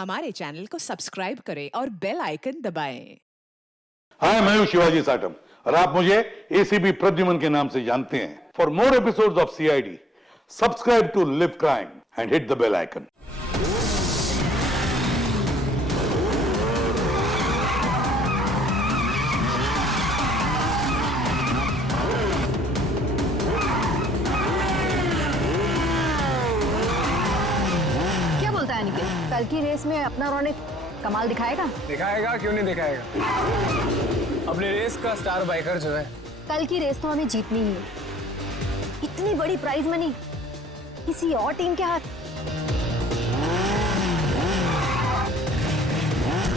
हमारे चैनल को सब्सक्राइब करें और बेल आइकन दबाएं। हाय, मैं हूं शिवाजी साटम और आप मुझे एसीपी प्रद्युमन के नाम से जानते हैं। For more episodes of CID, subscribe to live crime and hit the bell icon. क्या बोलता है निखिल? कल की रेस में अपना रौनक कमाल दिखाएगा? दिखाएगा, क्यों नहीं दिखाएगा। अपने रेस का स्टार बाइकर जो है। कल की रेस तो हमें जीतनी ही है। इतनी बड़ी प्राइज मनी किसी और टीम के हाथ।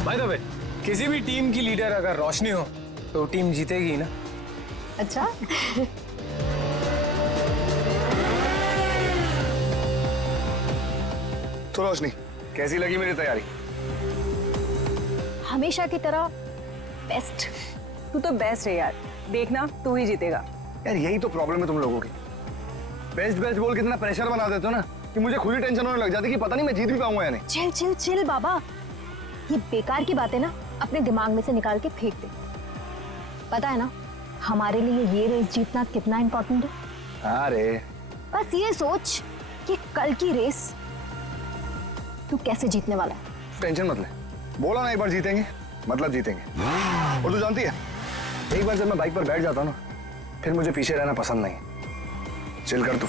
बाय द वे, किसी भी टीम की लीडर अगर रोशनी हो तो टीम जीतेगी ना। अच्छा। तो रोशनी, कैसी लगी मेरी तैयारी? हमेशा की तरह बेस्ट। तू तो बेस्ट है यार, देखना तू ही जीतेगा। यार यही तो प्रॉब्लम है तुम लोगों की। बेस्ट बेस्ट बोल के इतना प्रेशर बना देते हो ना कि मुझे खुद ही टेंशन होने लग जाती है कि पता नहीं मैं जीत भी पाऊंगा या नहीं। चिल चिल चिल बाबा, ये बेकार की बातें ना अपने दिमाग में से निकाल के फेंक दे। पता है ना हमारे लिए ये रेस जीतना कितना इंपॉर्टेंट है? हाँ रे। बस ये सोच कि कल की रेस तू कैसे जीतने वाला है। टेंशन मत ले, बोला ना एक बार जीतेंगे मतलब जीतेंगे। और तू जानती है, एक बार जब मैं बाइक पर बैठ जाता हूँ ना, फिर मुझे पीछे रहना पसंद नहीं। चिल कर तू।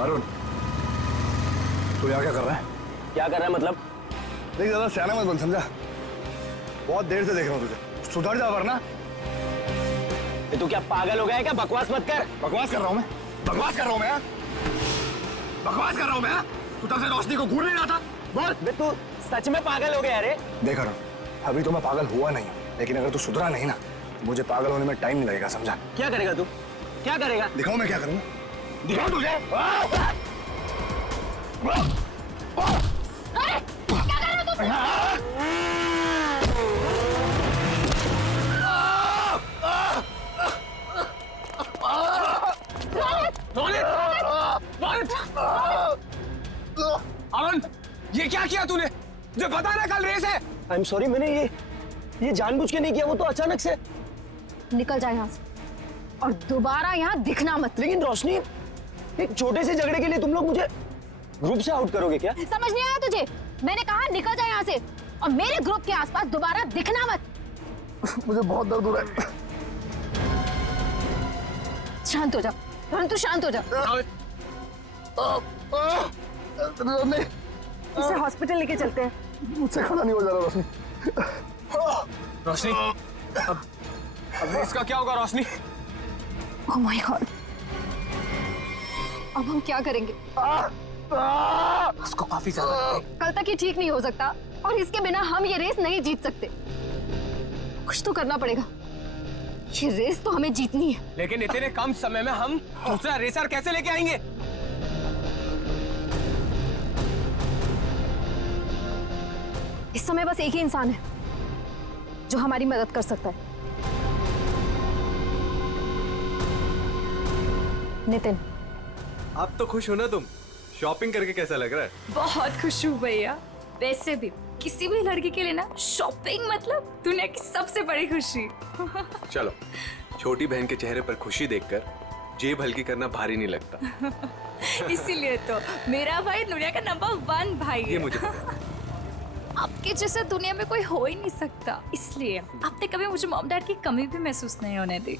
अरुण, तू यहाँ क्या कर रहा है? क्या कर रहा है मतलब? देख ज्यादा सियाना मत बन, समझा? बहुत देर से देख रहा हूँ तुझे, सुधर जा वरना। तू क्या पागल हो गया है क्या? बकवास मत कर। बकवास कर रहा हूँ मैं? बकवास कर रहा हूँ मैं? बकवास कर रहा हूँ मैं? तू तब से रोशनी को घूर नहीं रहा था? बोल। बे तू सच में पागल हो गया रे? देख अरुण, अभी तो मैं पागल हुआ नहीं, लेकिन अगर तू सुधरा नहीं ना, मुझे पागल होने में टाइम नहीं लगेगा, समझा? क्या करेगा तू? क्या करेगा? दिखाऊं मैं क्या करूंगा? दिखाऊं तुझे? अरुण, ये क्या किया तूने? मुझे पता है ना कल रेस है। आई एम सॉरी, मैंने ये जानबूझ के नहीं किया, वो तो अचानक से। निकल जा यहाँ से और दोबारा यहाँ दिखना मत। लेकिन रोशनी, एक छोटे से झगड़े के लिए तुम लोग मुझे ग्रुप से आउट करोगे क्या? समझ नहीं आया तुझे? मैंने कहा निकल जा यहाँ से और मेरे ग्रुप के आसपास दोबारा दिखना मत। मुझे बहुत दर्द हो रहा है। शांत हो जा, तू शांत हो जा। नहीं, इसे हॉस्पिटल लेके चलते हैं। मुझसे खड़ा नहीं हो जा रहा रोशनी। रोशनी, अब इसका क्या होगा रोशनी? ओह माय गॉड, अब हम क्या करेंगे? उसको काफी ज्यादा कल तक ये ठीक नहीं हो सकता और इसके बिना हम ये रेस नहीं जीत सकते। कुछ तो करना पड़ेगा, ये रेस तो हमें जीतनी है। लेकिन इतने कम समय में हम दूसरा रेसर कैसे लेके आएंगे? इस समय बस एक ही इंसान है जो हमारी मदद कर सकता है, नितिन। आप तो खुश हो ना? तुम शॉपिंग करके कैसा लग रहा है? बहुत खुश हूँ भैया। वैसे भी किसी भी लड़की के लिए ना शॉपिंग मतलब दुनिया की सबसे बड़ी खुशी। चलो, छोटी बहन के चेहरे पर खुशी देखकर जेब हल्की करना भारी नहीं लगता। इसीलिए तो मेरा भाई दुनिया का नंबर 1 भाई है। ये मुझे पता है। आपके जैसा दुनिया में कोई हो ही नहीं सकता, इसलिए आपने कभी मुझे मॉम डैड की कमी भी महसूस नहीं होने दी।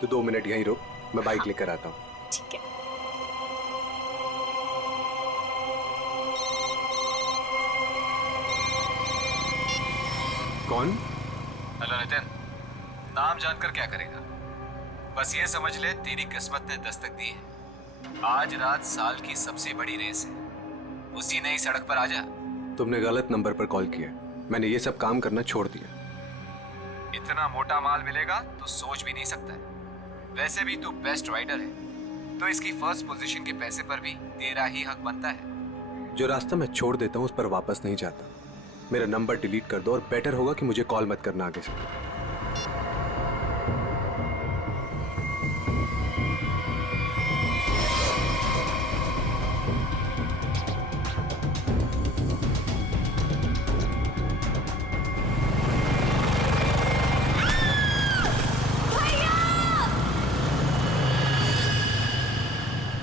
तो 2 मिनट यहीं रुक, मैं बाइक लेकर आता हूँ। ठीक है। कौन? हेलो नितिन, नाम जानकर क्या करेगा? बस ये समझ ले तेरी किस्मत ने दस्तक दी है। आज रात साल की सबसे बड़ी रेस है, उसी नई सड़क पर आजा। तुमने गलत नंबर पर कॉल किया, मैंने ये सब काम करना छोड़ दिया। इतना मोटा माल मिलेगा तो सोच भी नहीं सकता है। वैसे भी तू बेस्ट राइडर है, तो इसकी फर्स्ट पोजीशन के पैसे पर भी तेरा ही हक बनता है। जो रास्ता मैं छोड़ देता हूँ उस पर वापस नहीं जाता। मेरा नंबर डिलीट कर दो और बेटर होगा कि मुझे कॉल मत करना आगे से।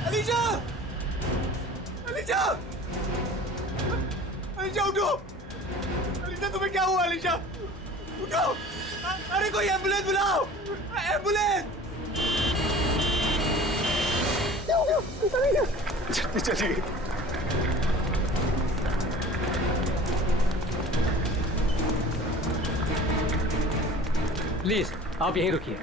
अलीशा! अलीशा! अलीशा उठो! अलीशा तुम्हें क्या हुआ अलीशा? उठो! अरे कोई एम्बुलेंस बुलाओ! एम्बुलेंस! जल्दी चलिए। प्लीज आप यहीं रुकिए।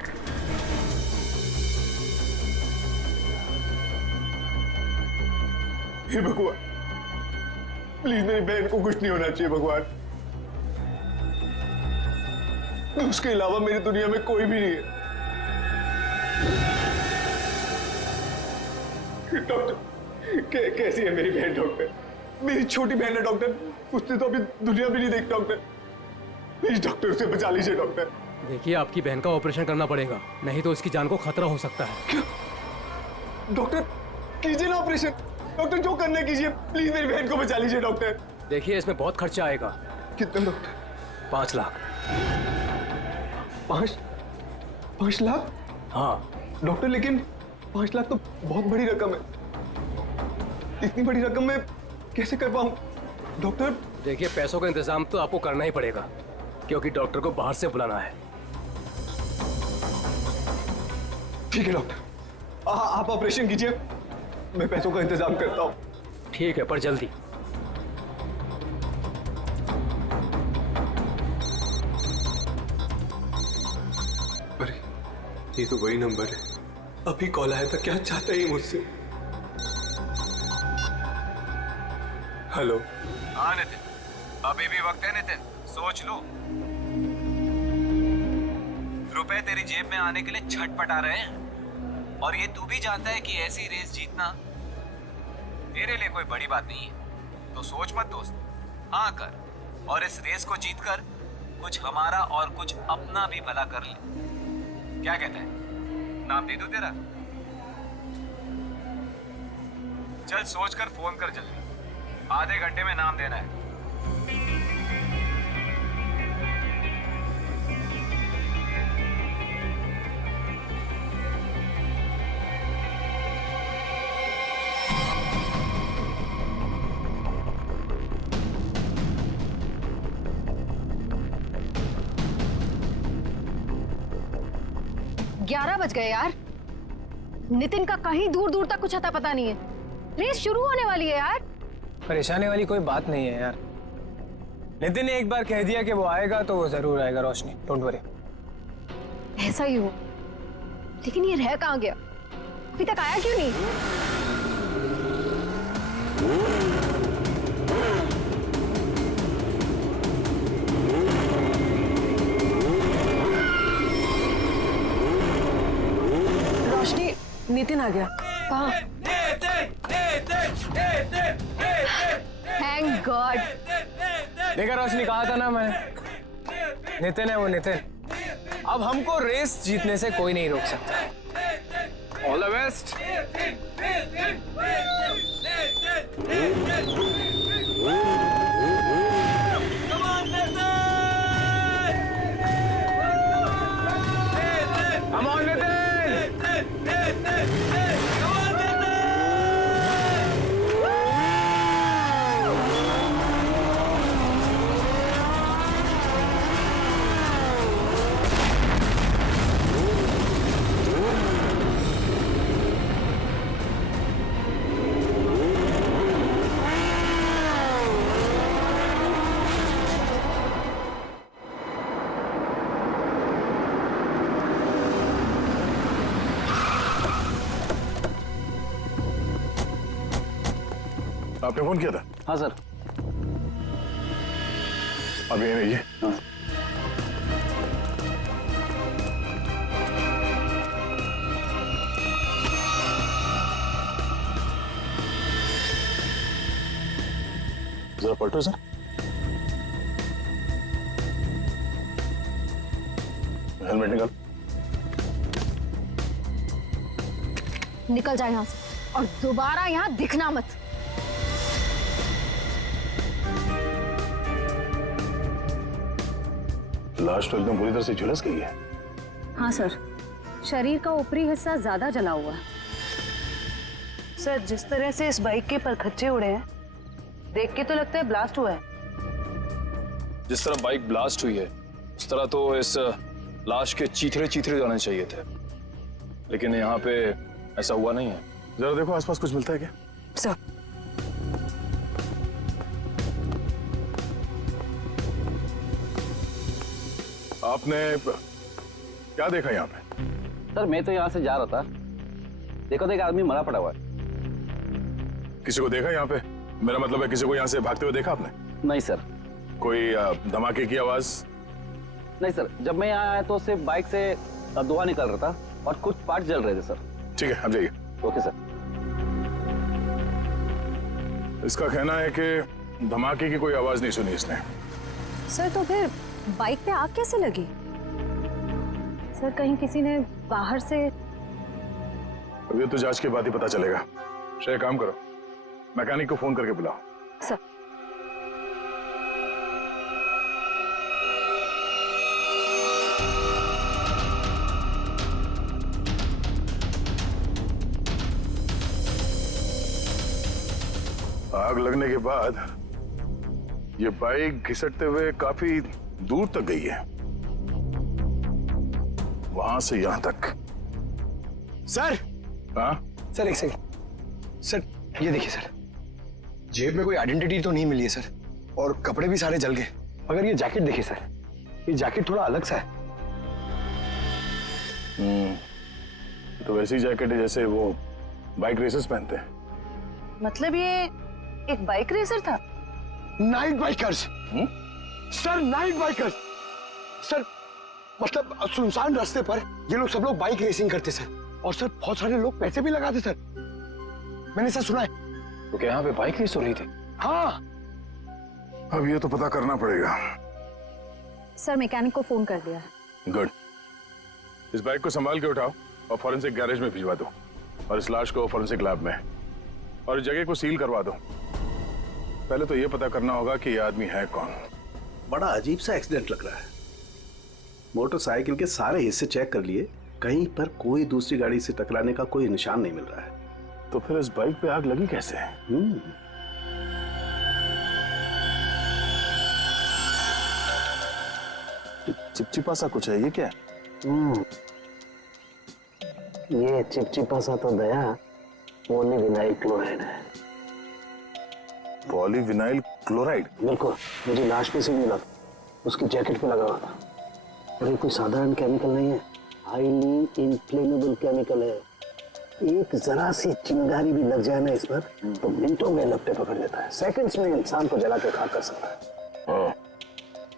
हे भगवान, प्लीज मेरी बहन को कुछ नहीं होना चाहिए भगवान। उसके अलावा मेरी दुनिया में कोई भी नहीं है। डॉक्टर, कैसी है मेरी बहन? डॉक्टर, मेरी छोटी बहन है डॉक्टर, उसने तो अभी दुनिया भी नहीं देखी डॉक्टर। प्लीज डॉक्टर, उसे बचा लीजिए डॉक्टर। देखिए आपकी बहन का ऑपरेशन करना पड़ेगा, नहीं तो इसकी जान को खतरा हो सकता है। क्या? डॉक्टर कीजिए ना ऑपरेशन। डॉक्टर जो करना कीजिए, प्लीज मेरी बहन को बचा लीजिए डॉक्टर। देखिए इसमें बहुत खर्चा आएगा। कितना डॉक्टर? 5 लाख। 5 लाख? हाँ डॉक्टर, लेकिन 5 लाख तो बहुत बड़ी रकम है। इतनी बड़ी रकम मैं कैसे कर पाऊं डॉक्टर? देखिए पैसों का इंतजाम तो आपको करना ही पड़ेगा, क्योंकि डॉक्टर को बाहर से बुलाना है। ठीक है डॉक्टर, आप ऑपरेशन कीजिए, मैं पैसों का इंतजाम करता हूँ। ठीक है, पर जल्दी। अरे ये तो वही नंबर है, अभी कॉल आया था। क्या चाहता है मुझसे? हेलो। हाँ नितिन, अभी भी वक्त है नितिन, सोच लो। रुपए तेरी जेब में आने के लिए छटपटा रहे हैं, और ये तू भी जानता है कि ऐसी रेस जीतना तेरे लिए कोई बड़ी बात नहीं है। तो सोच मत दोस्त, हाँ कर, और इस रेस को जीतकर कुछ हमारा और कुछ अपना भी भला कर ले। क्या कहता है? नाम दे दूं तेरा? चल सोच कर फोन कर जल्दी, आधे घंटे में नाम देना है। ग्यारह बज गए यार। नितिन का कहीं दूर दूर तक कुछ अता पता नहीं है। रेस शुरू होने वाली है यार। परेशानी वाली कोई बात नहीं है यार। नितिन ने एक बार कह दिया कि वो आएगा तो वो जरूर आएगा रोशनी, डोंट वरी। ऐसा ही हो, लेकिन ये रह कहाँ गया? अभी तक आया क्यों नहीं? रोशनी, नितिन आ गया। कहाँ? Thank God. देखा रोशनी, कहा था ना मैंने, नितिन है वो नितिन। अब हमको रेस जीतने से कोई नहीं रोक सकता। All the best. Come on, Nitin! आपने फोन किया था? हाँ सर। अब ये रहिए। जरा पलटो सर। हेलमेट निकाल। निकल जाए यहाँ से और दोबारा यहाँ दिखना मत। लाश तो एकदम बुरी तरह से झुलस गई है। हाँ सर, शरीर का ऊपरी हिस्सा ज्यादा जला हुआ है। सर, जिस तरह से इस बाइक के परखच्चे उड़े हैं, देख के तो लगता है ब्लास्ट हुआ है। जिस तरह बाइक ब्लास्ट हुई है उस तरह तो इस लाश के चीथड़े चीथड़े जाने चाहिए थे, लेकिन यहाँ पे ऐसा हुआ नहीं है। जरा देखो आसपास कुछ मिलता है क्या? सर, आपने क्या देखा यहाँ पे? सर मैं तो यहाँ से जा रहा था, देखो तो एक आदमी मरा पड़ा हुआ है। किसी को देखा यहाँ पे? मेरा मतलब है किसी को यहाँ से भागते हुए देखा आपने? नहीं सर। कोई धमाके की आवाज? नहीं सर, जब मैं यहाँ आया तो सिर्फ बाइक से धुआं निकल रहा था और कुछ पार्ट जल रहे थे सर। ठीक है, आप जाइए। Okay sir. इसका कहना है कि धमाके की कोई आवाज नहीं सुनी इसने। सर तो फिर बाइक पे आग कैसे लगी? सर कहीं किसी ने बाहर से? अब ये तो जांच के बाद ही पता चलेगा। श्रेय, काम करो, मैकेनिक को फोन करके बुलाओ। सर। आग लगने के बाद ये बाइक घिसटते हुए काफी दूर तक गई है, वहां से यहां तक। सर। हाँ सर एक सेकंड। सर ये देखिए सर, जेब में कोई आइडेंटिटी तो नहीं मिली है सर, और कपड़े भी सारे जल गए। मगर ये जैकेट देखिए सर, ये जैकेट थोड़ा अलग सा है। तो वैसी जैकेट है जैसे वो बाइक रेसर्स पहनते हैं। मतलब ये एक बाइक रेसर था? Night bikers sir, night bikers sir. मतलब सुनसान रास्ते पर ये लोग सब लोग बाइक रेसिंग करते सर, और सर बहुत सारे लोग पैसे भी लगाते सर, मैंने सर सुना है। तो क्या यहाँ पे बाइक रेस हो रही थी? हाँ। अब ये तो पता करना पड़ेगा। सर मैकेनिक को फोन कर दिया है। गुड। इस बाइक को संभाल के उठाओ और फॉरेंसिक गैरेज में भिजवा दो, और इस लाश को फॉरेंसिक लैब में, और इस जगह को सील करवा दो। पहले तो ये पता करना होगा कि ये आदमी है कौन। बड़ा अजीब सा एक्सीडेंट लग रहा है। मोटरसाइकिल के सारे हिस्से चेक कर लिए, कहीं पर कोई दूसरी गाड़ी से टकराने का कोई निशान नहीं मिल रहा है। तो फिर इस बाइक पे आग लगी कैसे? चिपचिपा सा कुछ है, ये क्या है? ये चिपचिपा सा तो दया पॉलीविनाइल क्लोराइड है। Polyvinyl chloride? बिल्कुल, मुझे लाश पे से मिला, उसकी जैकेट पे लगा हुआ था। और ये कोई साधारण केमिकल नहीं है, हाईली इन्फ्लेमेबल केमिकल है। एक जरा सी चिंगारी भी लग जाए ना इस पर तो मिनटों में लपटे पकड़ लेता है, सेकंड्स में इंसान को जला के खाक कर सकता है।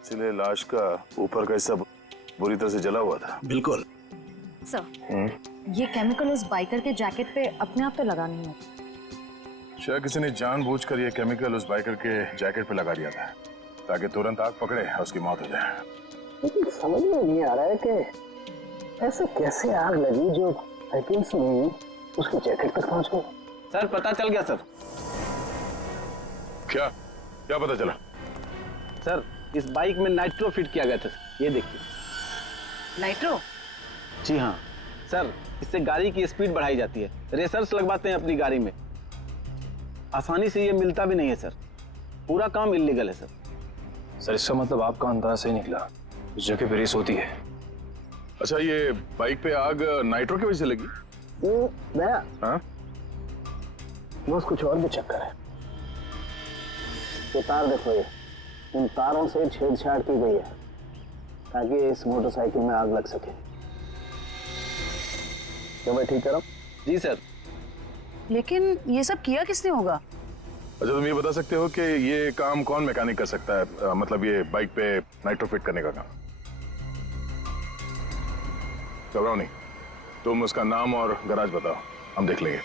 इसलिए लाश का ऊपर का हिस्सा बुरी तरह से जला हुआ था। बिल्कुल सर, ये केमिकल उस बाइकर के जैकेट पे अपने आप तो लगा नहीं है। शायद किसी ने जानबूझकर ये केमिकल उस बाइकर के जैकेट पे लगा दिया था ताकि तुरंत आग पकड़े और उसकी मौत हो जाए। लेकिन समझ में नहीं आ रहा है कि ऐसे कैसे आग लगी जो सेकंड्स में उसकी जैकेट तक पहुंच गई। सर पता चल गया सर। क्या क्या पता चला? सर इस बाइक में नाइट्रो फिट किया गया था, ये देखिए। नाइट्रो? जी हाँ सर, इससे गाड़ी की स्पीड बढ़ाई जाती है। रेसर्स लगवाते हैं अपनी गाड़ी में, आसानी से ये मिलता भी नहीं है सर। पूरा काम इल्लीगल है सर। सर इसका मतलब आपका अंदाज सही निकला, उस जगह पे रेस होती है। अच्छा, ये बाइक पे आग नाइट्रो की वजह से लगी? दया, हाँ? बस कुछ और भी चक्कर है। ये तार देखो, ये इन तारों से छेड़छाड़ की गई है ताकि इस मोटरसाइकिल में आग लग सके। क्या मैं ठीक कह रहा हूं? जी सर। लेकिन ये सब किया किसने होगा? अच्छा, तुम ये बता सकते हो कि ये काम कौन मैकेनिक कर सकता है, मतलब ये बाइक पे नाइट्रो फिट करने का काम? घबराओ नहीं, तुम उसका नाम और गराज बताओ, हम देख लेंगे।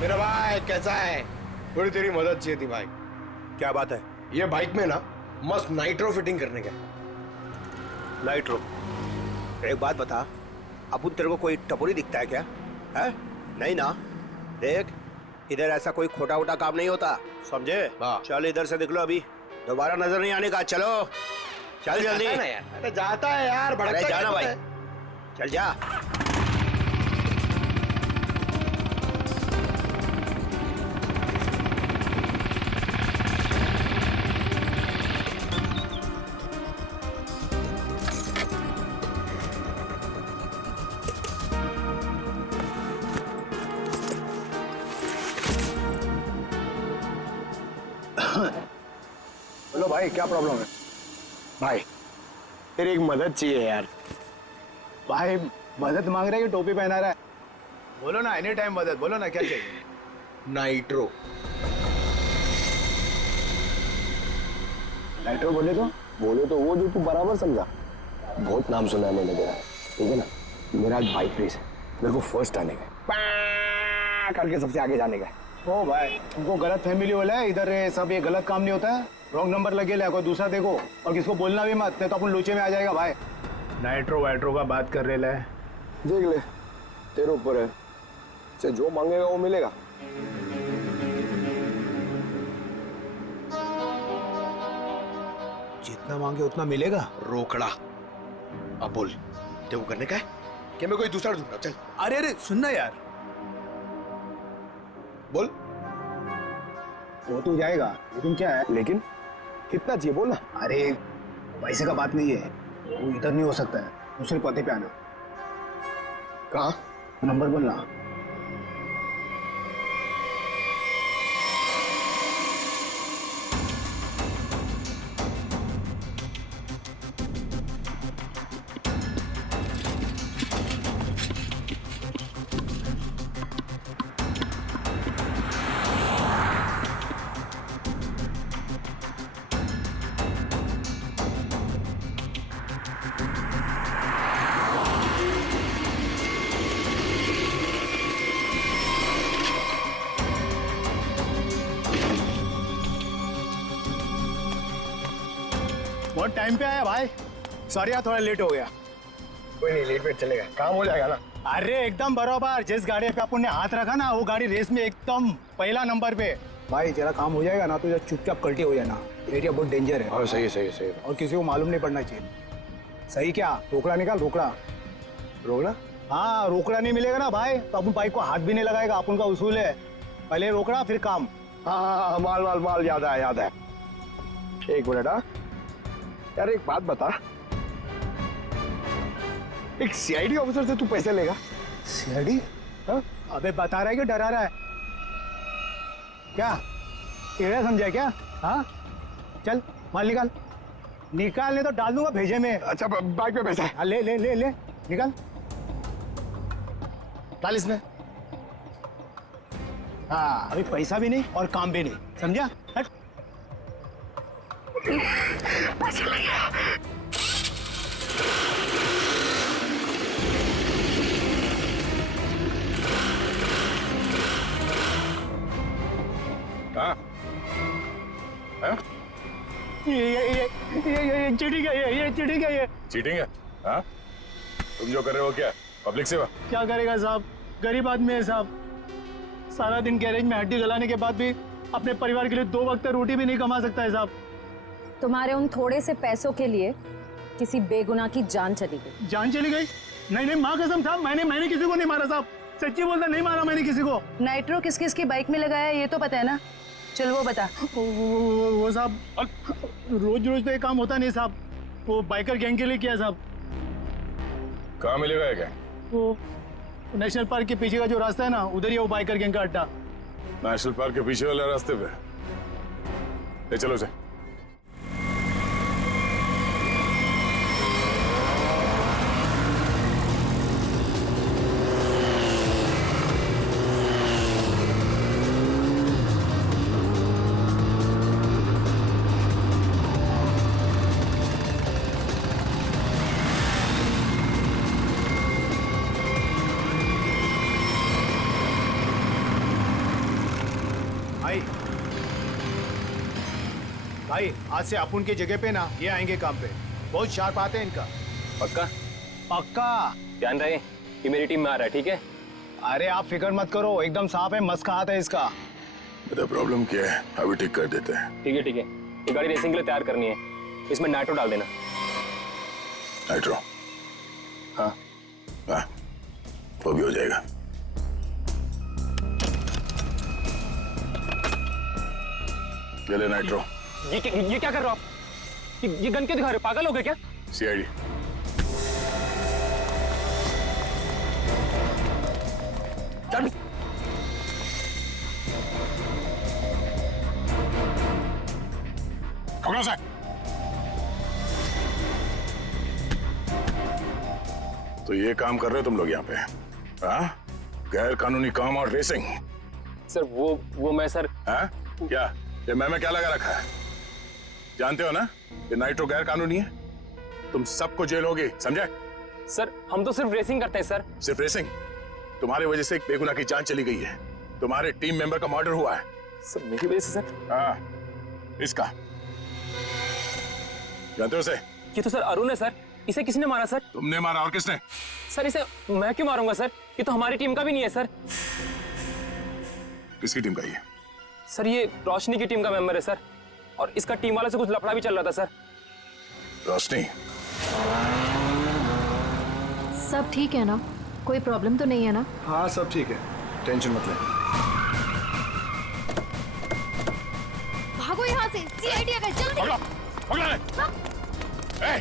मेरा भाई कैसा है? थोड़ी तेरी मदद चाहिए थी भाई। क्या बात है? ये बाइक में ना मस्त नाइट्रो फिटिंग करने का। नाइट्रो? एक बात बता, अपुन तेरे को कोई टपोरी दिखता है क्या? है? नहीं ना? देख, इधर ऐसा कोई खोटा वोटा काम नहीं होता, समझे? चल इधर से निकलो, अभी दोबारा नजर नहीं आने का। चलो चल जल्दी। अरे जाता है यार, भड़कता अरे जाना है। भाई, चल जा। बोलो भाई, क्या प्रॉब्लम है? भाई तेरी एक मदद चाहिए यार। भाई मदद मांग रहा है कि टोपी पहना रहा है? बोलो ना, एनी टाइम मदद, बोलो ना क्या चाहिए। नाइट्रो। नाइट्रो बोले तो वो जो तू बराबर समझा। बहुत नाम सुना है मैंने तेरा, ठीक है ना? मेरा आज बाइक रेस है, मेरे को फर्स्ट आने का, करके सबसे आगे जाने का। ओ भाई, तुमको गलत फैमिली वाला है इधर, सब ये गलत काम नहीं होता है। रॉन्ग नंबर लगे ले, कोई दूसरा देखो, और किसको बोलना भी मत, नहीं तो अपन लूचे में आ जाएगा भाई। नाइट्रो वाइट्रो का बात कर रहे है, देख ले, तेरे ऊपर है, से जो मांगेगा वो मिलेगा। जितना मांगे उतना मिलेगा। रोकड़ा। अब बोल, तेरे को करने का है कि मैं कोई दूसरा ढूंढूं? चल। अरे अरे सुनना यार, बोल। वो तो जाएगा, लेकिन क्या है? लेकिन कितना चाहिए बोल ना। अरे पैसे का बात नहीं है, वो इधर नहीं हो सकता है, दूसरे पते पे आना। कहाँ? नंबर बोलना। बहुत टाइम पे आया भाई, सॉरी यार थोड़ा लेट हो गया। कोई नहीं, लेट वेट चलेगा, काम हो जाएगा ना। अरे एकदम बराबर, जिस गाड़ी पे अपन ने हाथ रखा ना वो गाड़ी रेस में एकदम पहला नंबर पे। भाई तेरा काम हो जाएगा ना, तो चुपचाप कल्टी हो जाना, एरिया बहुत डेंजर है। सही है, सही है, सही है। और किसी को मालूम नहीं पड़ना चाहिए। सही क्या? रोकड़ा निकाल, रोकड़ा। रोकड़ा? हाँ, रोकड़ा नहीं मिलेगा ना भाई तो अपन बाइक को हाथ भी नहीं लगाएगा, अपन का उसूल है, पहले रोकड़ा फिर काम। हाँ, माल माल माल, याद है, याद है। एक मिनट। हाँ यार, एक बात बता, एक सीआईडी ऑफिसर से तू पैसे लेगा? सीआईडी? हाँ? अबे बता रहा है कि डरा रहा है? क्या टेढ़ा समझा क्या? हाँ चल माल निकाल, निकाल नहीं तो डाल दूंगा भेजे में। अच्छा, बाइक पे पैसा है? हाँ, ले ले ले ले निकाल, डाल इसमें। हाँ, अभी पैसा भी नहीं और काम भी नहीं, समझा? हट। पैसा लग गया। हाँ? ये चीटिंग है, ये चीटिंग है, ये चीटिंग है? हाँ? तुम जो कर रहे हो क्या पब्लिक सेवा? क्या करेगा साहब, गरीब आदमी है साहब, सारा दिन गैरेज में हड्डी गलाने के बाद भी अपने परिवार के लिए 2 वक्त रोटी भी नहीं कमा सकता है साहब। तुम्हारे उन थोड़े से पैसों के लिए किसी बेगुनाह की जान चली गई। जान चली गई? नहीं नहीं माँ कसम साहब, मैंने किसी को नहीं मारा साहब, सच्ची बोलता, नहीं मारा मैंने किसी को। नाइट्रो किस किस की बाइक में लगाया ये तो पता है ना? चल वो बता। वो साहब रोज रोज तो ये काम होता नहीं साहब, वो बाइकर गैंग के लिए किया साहब। कहाँ मिलेगा ये गैंग? वो नेशनल पार्क के पीछे का जो रास्ता है ना, उधर ही है वो बाइकर गैंग का अड्डा। नेशनल पार्क के पीछे वाले रास्ते पे? ले चलो से। भाई आज से अपुन की जगह पे ना ये आएंगे काम पे, बहुत शार्प आते हैं इनका। पक्का? पक्का। ध्यान रहे कि मेरी टीम में आ रहा है, ठीक है? अरे आप फिक्र मत करो, एकदम साफ है, मस्त का हाथ है इसका। बेटा प्रॉब्लम क्या है, अभी ठीक कर देते हैं। ठीक है ठीक है, ये गाड़ी रेसिंग के लिए तैयार करनी है, इसमें नाइट्रो डाल देना। नाइट्रो? हाँ हाँ, वो भी हो जाएगा। ले ले नाइट्रो। ये क्या कर रहे हो आप? ये गन क्यों दिखा रहे हो? पागल हो गए क्या? सीआईडी। चल। पकड़ो से। तो ये काम कर रहे हो तुम लोग यहाँ पे? हाँ? गैर कानूनी काम और रेसिंग। सर वो मैं सर। हाँ? क्या ये मैं क्या लगा रखा है? जानते हो ना ये नाइट्रो गैर कानूनी है, तुम सबको जेल होगी, समझे? सर हम तो सिर्फ रेसिंग करते हैं सर। सिर्फ रेसिंग? तुम्हारी वजह से एक बेगुनाह की जान चली गई है, तुम्हारे टीम मेंबर का मर्डर हुआ है। सर मेरी वजह से सर? हाँ, इसका जानते हो उसे? ये तो सर अरुण है सर, इसे किसने मारा सर? तुमने मारा, और किसने? सर इसे मैं क्यों मारूंगा सर, ये तो हमारी टीम का भी नहीं है सर। किसकी टीम का ये? सर ये रोशनी की टीम का मेंबर है सर, और इसका टीम वाले से कुछ लफड़ा भी चल रहा था सर। रोशनी? सब ठीक है ना? कोई प्रॉब्लम तो नहीं है ना? हाँ सब ठीक है, टेंशन मत ले। भागो यहाँ से, सीआईडी आ गए, जल्दी। पकड़ो, पकड़ो। ए!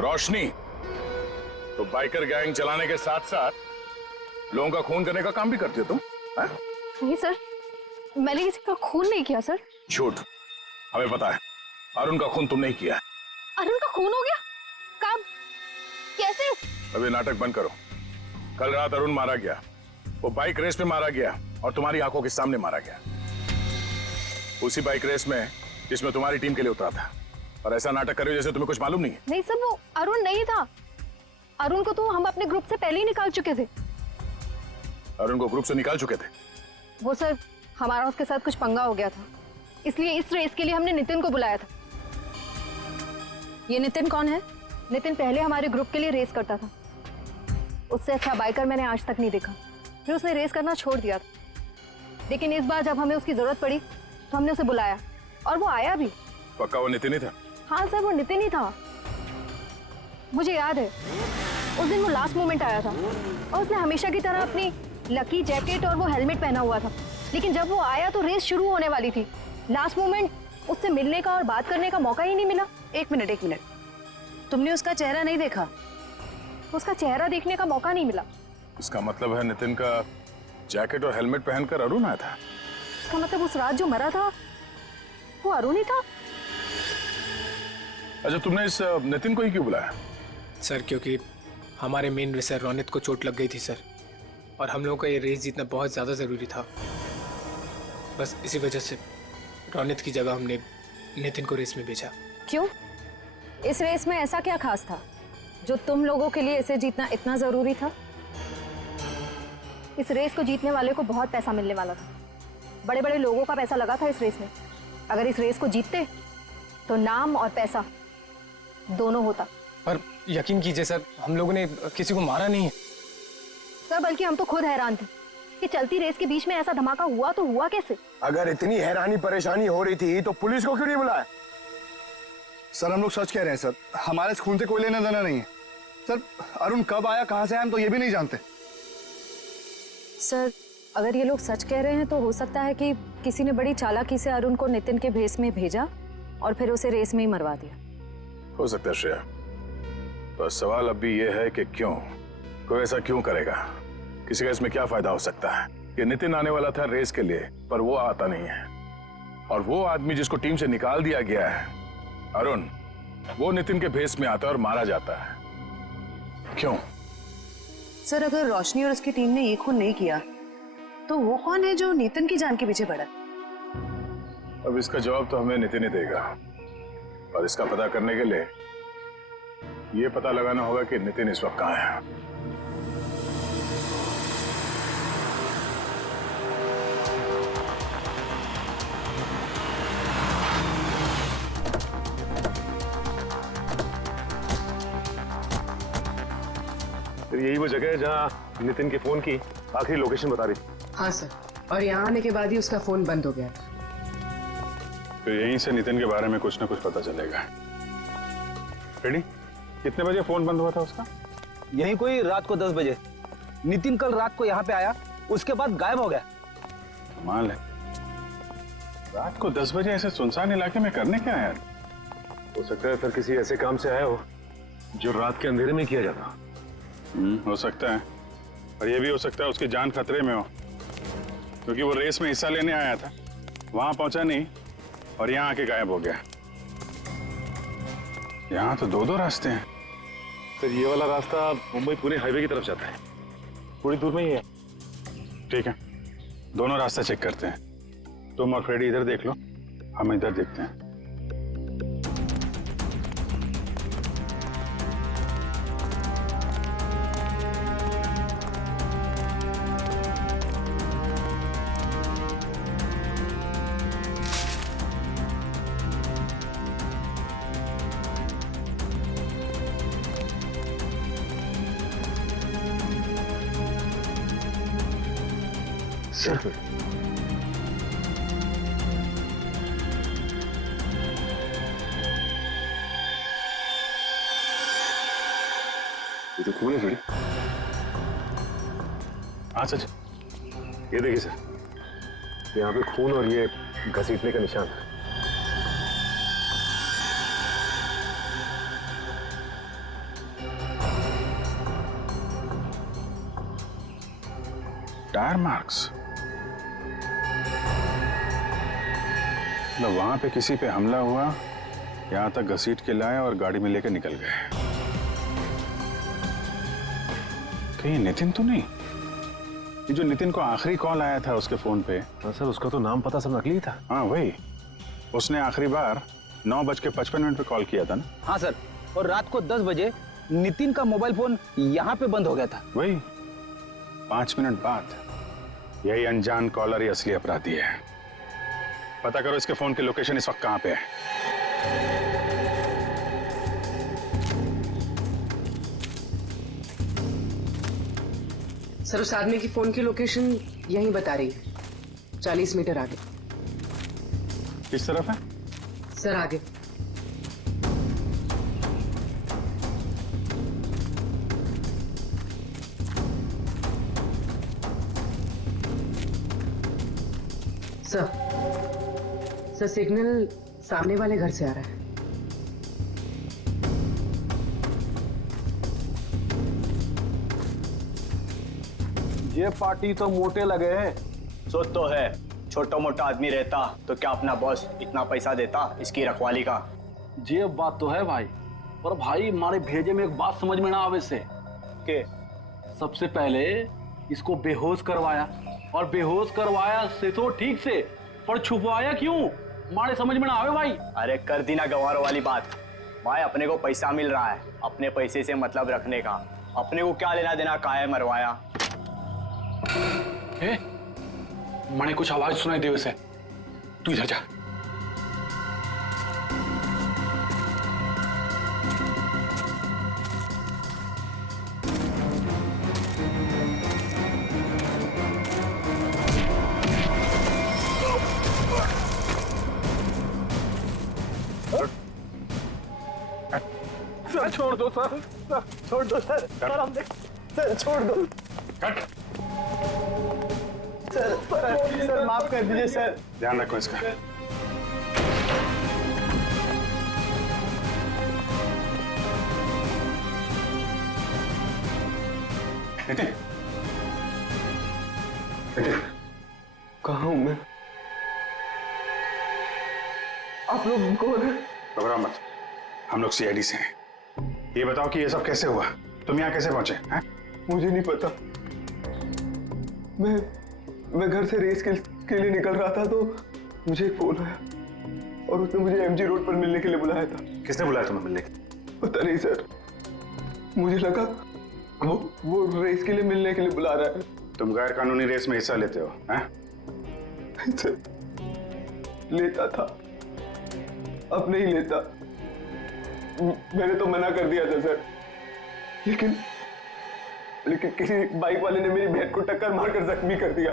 रोशनी, तो बाइकर गैंग चलाने के साथ साथ लोगों का खून करने का काम भी करते हो तुम? नहीं सर, मैंने किसी का खून नहीं किया सर। झूठ, हमें पता है अरुण का खून तुमने ही किया है। अरुण का खून हो गया? कब? कैसे? अभी नाटक बंद करो। कल रात अरुण मारा गया, वो बाइक रेस में मारा गया और तुम्हारी आंखों के सामने मारा गया, उसी बाइक रेस में जिसमें तुम्हारी टीम के लिए उतरा था। और ऐसा नाटक कर रहे हो जैसे तुम्हें कुछ मालूम नहीं है। नहीं सर, वो अरुण नहीं था। अरुण को तो हम अपने ग्रुप से पहले ही निकाल चुके थे। अरुण को ग्रुप से निकाल चुके थे? वो सर हमारा उसके साथ कुछ पंगा हो गया था, इसलिए इस रेस के लिए हमने नितिन को बुलाया था। ये नितिन कौन है? नितिन पहले हमारे ग्रुप के लिए रेस करता था। उससे अच्छा बाइकर मैंने आज तक नहीं देखा। फिर उसने रेस करना छोड़ दिया था, लेकिन इस बार जब हमें उसकी जरूरत पड़ी तो हमने उसे बुलाया और वो आया भी। पक्का वो नितिन ही था? हाँ सर, वो नितिन ही था। मुझे याद है उस दिन वो लास्ट मोमेंट आया था और उसने हमेशा की तरह अपनी लकी जैकेट और वो हेलमेट पहना हुआ था, लेकिन जब वो आया तो रेस शुरू होने वाली थी। लास्ट मोमेंट उससे मिलने का और बात करने का मौका ही नहीं मिला। एक मिनट, तुमने उसका चेहरा नहीं देखा? उसका चेहरा देखने का मौका नहीं मिला। इसका मतलब है नितिन का जैकेट और हेलमेट पहनकर अरुण आया था? इसका मतलब उस रात जो मरा था वो अरुण ही था। अच्छा, तुमने इस नितिन को ही क्यों बुलाया? सर क्योंकि हमारे मेन रेसर रोनित को चोट लग गई थी सर, और हम लोगों का ये रेस जीतना बहुत ज़्यादा ज़रूरी था। बस इसी वजह से रोनित की जगह हमने नितिन को रेस में भेजा। क्यों? इस रेस में ऐसा क्या खास था जो तुम लोगों के लिए इसे जीतना इतना ज़रूरी था? इस रेस को जीतने वाले को बहुत पैसा मिलने वाला था। बड़े बड़े लोगों का पैसा लगा था इस रेस में। अगर इस रेस को जीतते तो नाम और पैसा दोनों होता। पर यकीन कीजिए सर, हम लोगों ने किसी को मारा नहीं है सर, बल्कि हम तो खुद हैरान थे कि चलती रेस के बीच में ऐसा धमाका हुआ तो हुआ कैसे। अगर इतनी हैरानी परेशानी हो रही थी तो पुलिस को क्यों नहीं बुलाया? सर हम लोग सच कह रहे हैं सर, हमारे इस खून से कोई लेना देना नहीं है सर। अरुण कब आया, कहाँ से आया, हम तो ये भी नहीं जानते। सर अगर ये लोग सच कह रहे हैं तो हो सकता है कि किसी ने बड़ी चालाकी से अरुण को नितिन के भेस में भेजा और फिर उसे रेस में ही मरवा दिया। हो सकता है श्रेया, तो सवाल अब भी ये है कि क्यों, कोई ऐसा क्यों करेगा? किसी का इसमें क्या फायदा हो सकता है कि नितिन आने वाला था रेस के लिए पर वो आता नहीं है, और वो आदमी जिसको टीम से निकाल दिया गया है अरुण, वो नितिन के भेस में आता है और मारा जाता है। क्यों? सर अगर रोशनी और उसकी टीम ने ये खून नहीं किया तो वो कौन है जो नितिन की जान के पीछे पड़ा? अब इसका जवाब तो हमें नितिन ही देगा, और इसका पता करने के लिए ये पता लगाना होगा कि नितिन इस वक्त कहाँ है। यही वो जगह है जहाँ नितिन के फोन की आखिरी लोकेशन बता रही थी। हाँ सर, और यहाँ आने के बाद ही उसका फोन बंद हो गया। फिर यहीं से नितिन के बारे में कुछ ना कुछ पता चलेगा। रेडी? कितने बजे फोन बंद हुआ था उसका? यही कोई रात को 10 बजे। नितिन कल रात को यहाँ पे आया, उसके बाद गायब हो गया। कमाल है, रात को 10 बजे ऐसे सुनसान इलाके में करने क्या आया? हो सकता है सर किसी ऐसे काम से आया हो जो रात के अंधेरे में किया जाता। हो सकता है, और ये भी हो सकता है उसकी जान खतरे में हो, क्योंकि वो रेस में हिस्सा लेने आया था, वहां पहुंचा नहीं और यहाँ आके गायब हो गया। यहाँ तो 2-2 रास्ते हैं। सर ये वाला रास्ता मुंबई पुणे हाईवे की तरफ जाता है, थोड़ी दूर में ही है। ठीक है, दोनों रास्ते चेक करते हैं। तुम और फ्रेडी इधर देख लो, हम इधर देखते हैं। सर ये तो खून है फ्रेडी। हाँ सच, ये देखिए सर, यहाँ पे खून और ये घसीटने का निशान है। टायर मार्क्स, मतलब वहां पे किसी पे हमला हुआ, यहाँ तक घसीट के लाए और गाड़ी में लेकर निकल गए। कहीं नितिन तो नहीं? ये जो नितिन को आखिरी कॉल आया था उसके फोन पे। हाँ सर, उसका तो नाम पता सब नकली था। हाँ वही, उसने आखिरी बार 9:55 पे कॉल किया था ना? हाँ सर, और रात को 10 बजे नितिन का मोबाइल फोन यहाँ पे बंद हो गया था। वही 5 मिनट बाद। यही अनजान कॉलर ही असली अपराधी है। पता करो इसके फोन की लोकेशन इस वक्त कहाँ पे है। सर उस आदमी की फोन की लोकेशन यहीं बता रही है, 40 मीटर आगे। किस तरफ है? सर आगे। सर सिग्नल सामने वाले घर से आ रहा है। ये पार्टी तो मोटे लगे हैं। सो तो है, छोटा मोटा आदमी रहता तो क्या अपना बॉस इतना पैसा देता इसकी रखवाली का। ये बात तो है भाई, पर भाई हमारे भेजे में एक बात समझ में ना आवे से के सबसे पहले इसको बेहोश करवाया, और बेहोश करवाया से तो ठीक से, पर छुपवाया क्यों हमारे समझ में ना आवे भाई। अरे कर दी ना गंवारों वाली बात भाई, अपने को पैसा मिल रहा है, अपने पैसे से मतलब रखने का, अपने को क्या लेना देना काहे मरवाया। मैंने कुछ आवाज सुनाई दे वैसे, तू इधर जा। सर छोड़ दो सर, छोड़ दो सर, सर हम सर छोड़ दो। कट। सर माफ कर दीजिए सर। ध्यान रखो इसका। नितिन, कहाँ हूं मैं? आप लोग कौन है? घबराओ मत, हम लोग सीआईडी से हैं। ये बताओ कि ये सब कैसे हुआ, तुम यहाँ कैसे पहुंचे हैं? मुझे नहीं पता। मैं घर से रेस के लिए निकल रहा था तो मुझे एक फोन आया और उसने मुझे एमजी रोड पर मिलने के लिए बुलाया था। किसने बुलाया तुम्हें मिलने के? पता नहीं सर, मुझे लगा वो रेस के लिए मिलने के लिए बुला रहा है। तुम गैर कानूनी रेस में हिस्सा लेते हो हैं? सर, लेता था, अब नहीं लेता। मैंने तो मना कर दिया था सर, लेकिन किसी बाइक वाले ने मेरी बहन को टक्कर मारकर जख्मी कर दिया।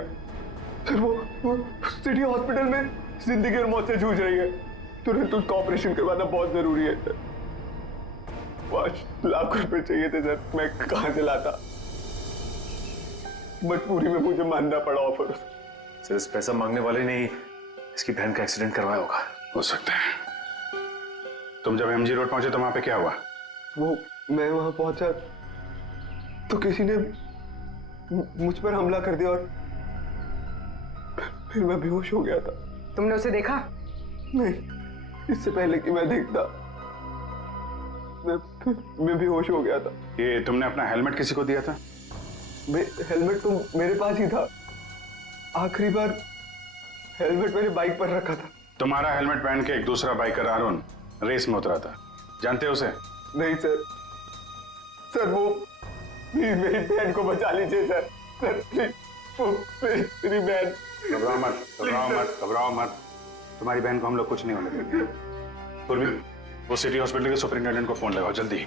सर वो सिटी हॉस्पिटल में जिंदगी और मौत से जूझ रही है। तुरंत उसका ऑपरेशन करवाना बहुत जरूरी है सर। 5 लाख रुपए चाहिए थे सर, मैं कहां से लाता? मजबूरी में मुझे मानना पड़ा ऑफर। सर इस पैसा मांगने वाले ने इसकी बहन का एक्सीडेंट करवाया होगा। हो सकता है। तुम जब एमजी रोड पहुंचे तो वहां पे क्या हुआ? मैं वहां पहुंचा तो किसी ने मुझ पर हमला कर दिया और फिर मैं बेहोश हो गया था। तुमने उसे देखा? नहीं, इससे पहले कि मैं देखता मैं बेहोश हो गया था। ये तुमने अपना हेलमेट किसी को दिया था? हेलमेट तो मेरे पास ही था। आखिरी बार हेलमेट मैंने बाइक पर रखा था। तुम्हारा हेलमेट पहन के एक दूसरा बाइकर अरुण रेस में उतरा था, जानते हो उसे? नहीं सर, सर वो मेरी बहन को बचा लीजिए सर, मेरी बहन। घबराओ मत, घबराओ मत, घबराओ मत, तुम्हारी बहन को हम लोग कुछ नहीं होने देंगे। पूर्वी, वो सिटी हॉस्पिटल के सुपरिंटेंडेंट को फोन लगाओ जल्दी।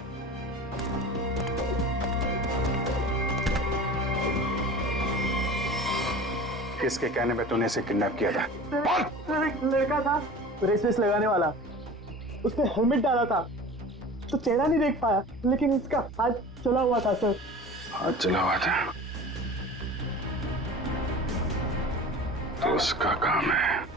किसके कहने पे तूने इसे किडनैप किया था? एक लड़का था रेस लगाने वाला, उसने हेलमेट डाला था तो चेहरा नहीं देख पाया, लेकिन उसका हाथ चला हुआ था सर। हाथ चला हुआ था तो उसका काम है।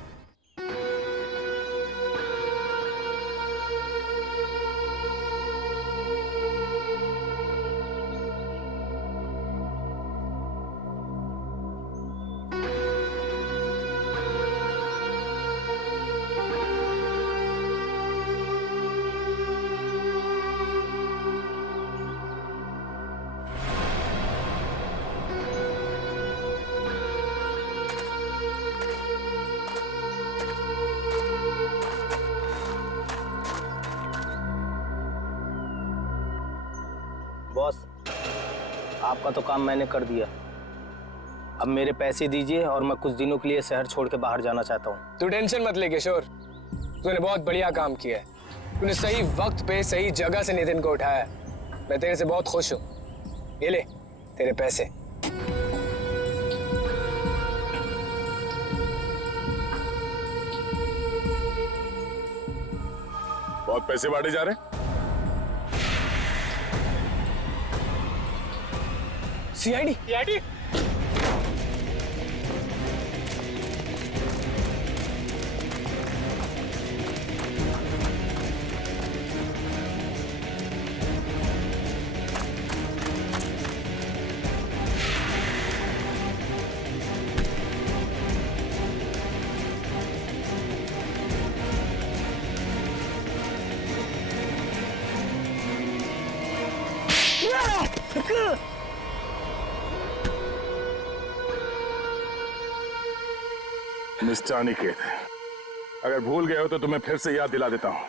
बॉस, आपका तो काम मैंने कर दिया, अब मेरे पैसे दीजिए और मैं कुछ दिनों के लिए शहर छोड़ के बाहर जाना चाहता हूँ। तू टेंशन मत ले किशोर, तूने बहुत बढ़िया काम किया है। तूने सही वक्त पे सही जगह से नितिन को उठाया। मैं तेरे से बहुत खुश हूँ। ये ले तेरे पैसे। बहुत पैसे बांटे जा रहे हैं। सीआईडी सीआईडी मिस्टर अनिकेत, अगर भूल गए हो तो तुम्हें फिर से याद दिला देता हूँ,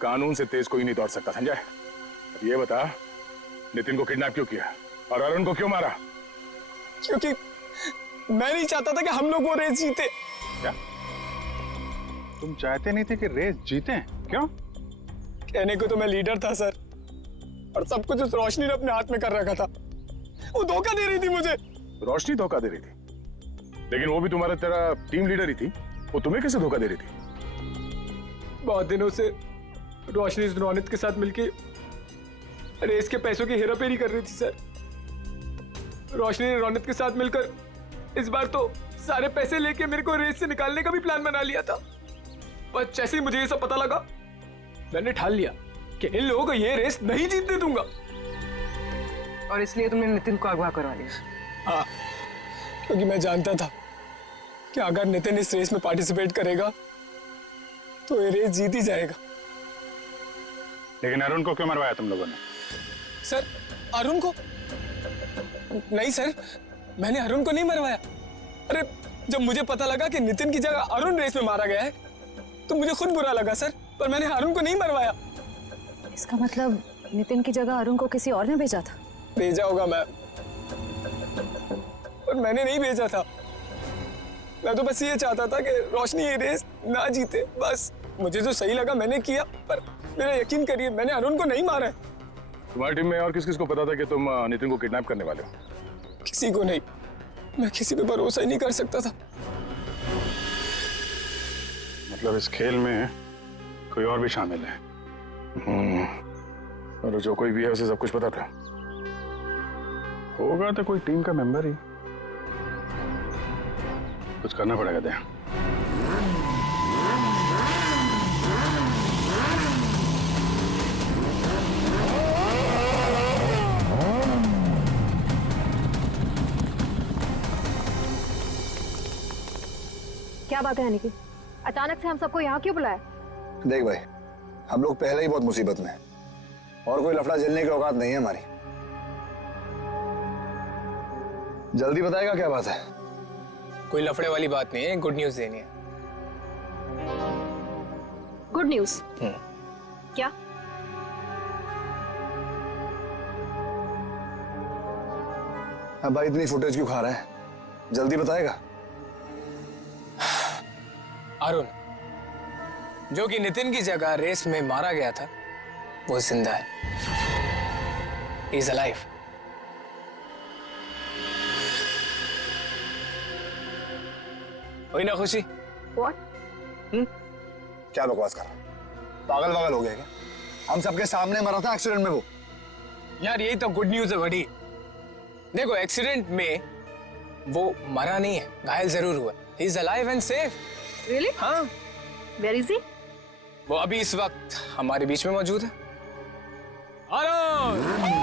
कानून से तेज कोई नहीं दौड़ सकता, समझा? अब ये बता, नितिन को किडनैप क्यों किया और अरुण को क्यों मारा? क्योंकि मैं नहीं चाहता था कि हम लोग वो रेस जीते। क्या तुम चाहते नहीं थे कि रेस जीते? क्यों? कहने को तो मैं लीडर था सर, और सब कुछ उस रोशनी ने अपने हाथ में कर रखा था। वो धोखा दे रही थी मुझे। रोशनी धोखा दे रही थी? लेकिन वो भी तुम्हारा तेरा टीम लीडर ही थी, वो तुम्हें कैसे धोखा दे रही थी? बहुत दिनों से रोशनी रोनित के साथ मिलके रेस के पैसों की हेराफेरी कर रही थी सर। रोशनी ने रोनित के साथ मिलकर इस बार तो सारे पैसे लेके मेरे को रेस से निकालने का भी प्लान बना लिया था। पर जैसे ही मुझे ये सब पता लगा, मैंने ठान लिया कि इन लोगों को ये रेस नहीं जीतने दूंगा। और इसलिए तुमने नितिन को अगवा करवा लिया? हाँ, क्योंकि मैं जानता था कि अगर नितिन इस रेस में पार्टिसिपेट करेगा तो ये रेस जीत ही जाएगा। लेकिन अरुण को क्यों मरवाया तुम लोगों ने? सर, अरुण को? नहीं सर, मैंने अरुण को नहीं मरवाया। अरे, जब मुझे पता लगा कि नितिन की जगह अरुण रेस में मारा गया है तो मुझे खुद बुरा लगा सर, पर मैंने अरुण को नहीं मरवाया। इसका मतलब नितिन की जगह अरुण को किसी और ने भेजा था? भेजा होगा मैम, पर मैंने नहीं भेजा था। मैं तो बस ये चाहता था कि रोशनी ये रेस ना जीते, बस। मुझे जो सही लगा मैंने किया, पर मेरा यकीन करिए मैंने अरुण को नहीं मारा है। तुम्हारी टीम में और किस किस को पता था कि तुम नितिन को किडनैप करने वाले हो? किसी को नहीं, मैं किसी पे भरोसा ही नहीं कर सकता था। मतलब इस खेल में कोई और भी शामिल है? और जो कोई भी है उसे सब कुछ पता था? होगा तो कोई टीम का मेंबर ही। कुछ करना पड़ेगा दया। क्या बात है अनिकेत, अचानक से हम सबको यहाँ क्यों बुलाया? देख भाई, हम लोग पहले ही बहुत मुसीबत में हैं और कोई लफड़ा झेलने की औकात नहीं है हमारी। जल्दी बताएगा क्या बात है? कोई लफड़े वाली बात नहीं है, गुड न्यूज़ देनी है। Good news? क्या? अब भाई इतनी फुटेज क्यों खा रहा है? जल्दी बताएगा। अरुण, जो कि नितिन की जगह रेस में मारा गया था, वो जिंदा है। He is alive. हुई ना खुशी? What? क्या बकवास कर रहा है? पागल वागल हो गया क्या? हम सबके सामने मरा था एक्सीडेंट में वो। यार यही तो गुड न्यूज़ है बड़ी। देखो, एक्सीडेंट में वो मरा नहीं है, घायल जरूर हुआ। He is alive and safe. Really? हाँ। Where is he? वो अभी इस वक्त हमारे बीच में मौजूद है। अरुण!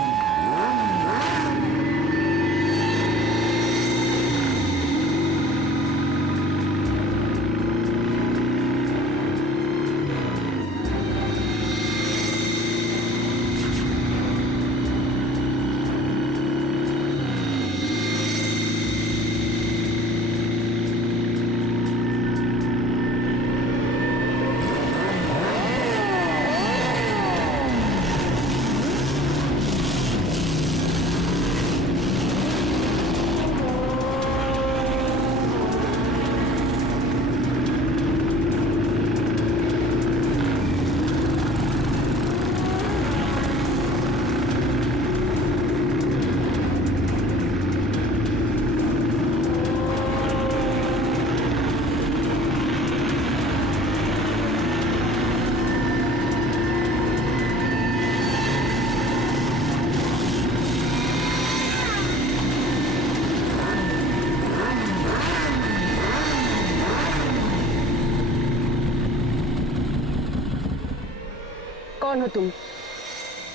कौन हो तुम?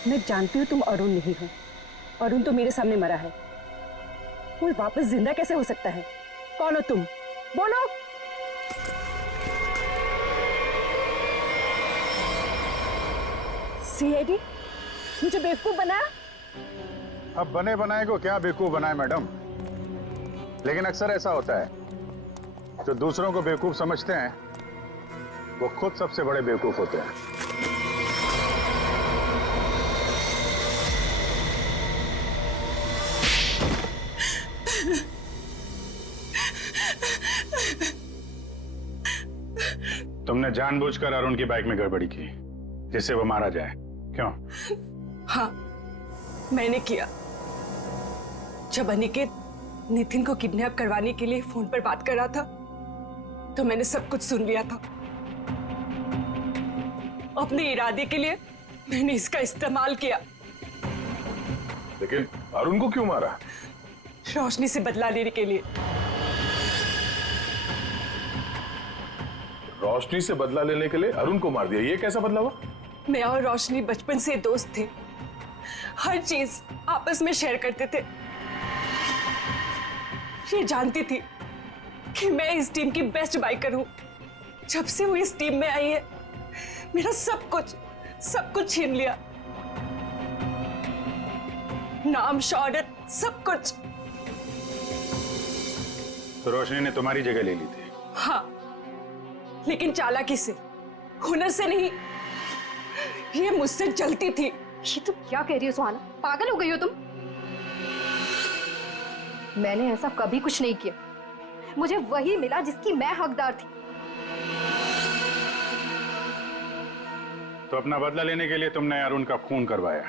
मैं जानती हूँ तुम अरुण नहीं हो। अरुण तो मेरे सामने मरा है, वो वापस जिंदा कैसे हो सकता है? कौन हो तुम? बोलो। सीआईडी मुझे बेवकूफ बनाया? अब बने बनाए को क्या बेवकूफ बनाए मैडम, लेकिन अक्सर ऐसा होता है, जो दूसरों को बेवकूफ समझते हैं वो खुद सबसे बड़े बेवकूफ होते हैं। तुमने जानबूझकर अरुण की बाइक में गड़बड़ी की जिससे वो मारा जाए, क्यों? हाँ, मैंने किया। जब अनिकेत नितिन को किडनैप करवाने के लिए फोन पर बात कर रहा था तो मैंने सब कुछ सुन लिया था। अपने इरादे के लिए मैंने इसका इस्तेमाल किया। लेकिन अरुण को क्यों मारा? रोशनी से बदला लेने के लिए। रोशनी से बदला लेने के लिए अरुण को मार दिया, ये कैसा बदला हुआ? मैं और रोशनी बचपन से दोस्त थे, हर चीज आपस में शेयर करते थे। ये जानती थी कि मैं इस टीम की बेस्ट बाइकर हूं। जब से वो इस टीम में आई है मेरा सब कुछ छीन लिया, नाम, शौहरत, सब कुछ। तो रोशनी ने तुम्हारी जगह ले ली थी? हाँ, लेकिन चालाकी से, हुनर से नहीं। ये मुझसे जलती थी। ये तुम क्या कह रही हो सुहाना? पागल हो गई हो तुम? मैंने ऐसा कभी कुछ नहीं किया। मुझे वही मिला जिसकी मैं हकदार थी। तो अपना बदला लेने के लिए तुमने अरुण का खून करवाया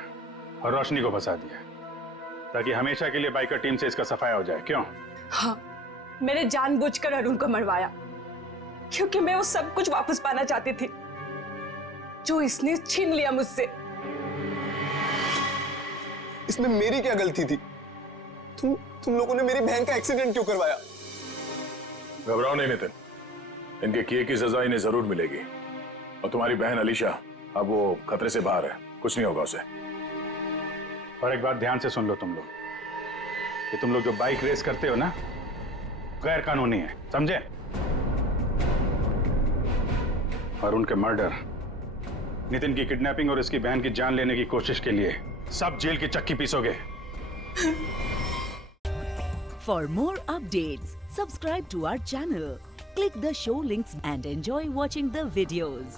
और रोशनी को फंसा दिया ताकि हमेशा के लिए बाइकर टीम से इसका सफाया हो जाए, क्यों? हाँ, मैंने जानबूझकर अरुण को मरवाया क्योंकि मैं वो सब कुछ वापस पाना चाहती थी जो इसने छीन लिया मुझसे। इसमें मेरी क्या गलती थी? तुम लोगों ने मेरी बहन का एक्सीडेंट क्यों करवाया? घबराओ नहीं नितिन, इनके किए की सजा इन्हें जरूर मिलेगी। और तुम्हारी बहन अलीशा अब वो खतरे से बाहर है, कुछ नहीं होगा उसे। और एक बात ध्यान से सुन लो तुम लोग, कि तुम लोग जो बाइक रेस करते हो ना, गैर कानूनी है, समझे? और उनके मर्डर, नितिन की किडनैपिंग और इसकी बहन की जान लेने की कोशिश के लिए सब जेल की चक्की पीसोगे। For more updates, subscribe to our channel, click the show links and enjoy watching the videos.